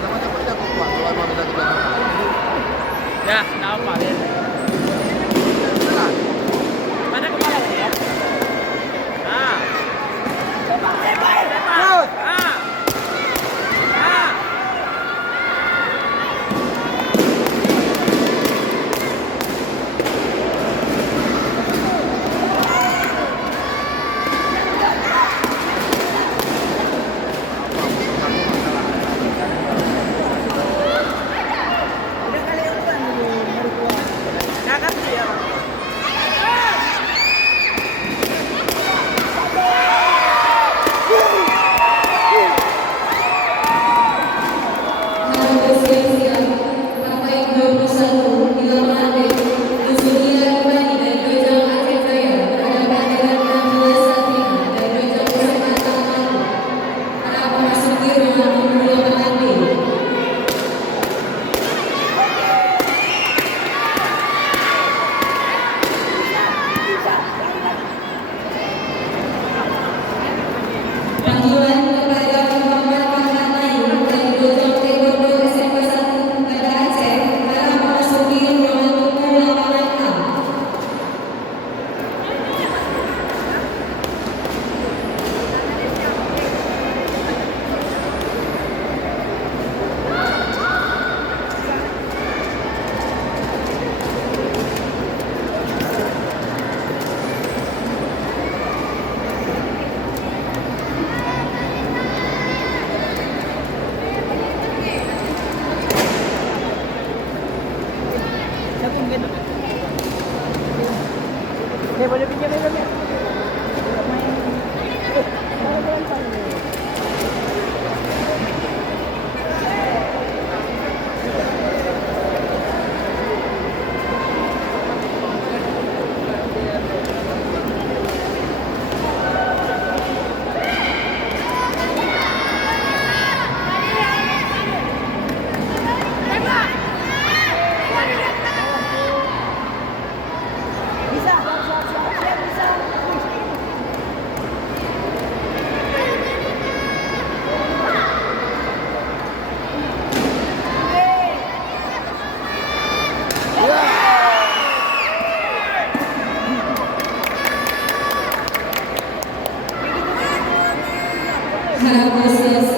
macam-macam aja kok Pak, kalau emang bisa kita makan. Ya, tahu Pak. Beneran. Mana kepala ya? Ah. Terus. Ah. Ah. Nah, kan dia. Bersiap-siap, partai 21 di lapangan B, Dusunia kembali dari Dojang Aceh Jaya berhadapan dengan 16 Satrina dari Dojang SMA Tangmanggu. Para memasuki ruangan nomor lapangan B. Panggilan kepada Muhammad Fahran Ayu dari Dojang Taekwondo SMP 1 Banda Aceh para memasuki ruangan tunggu lapangan A. Boleh pinjam ya? Harap bersiap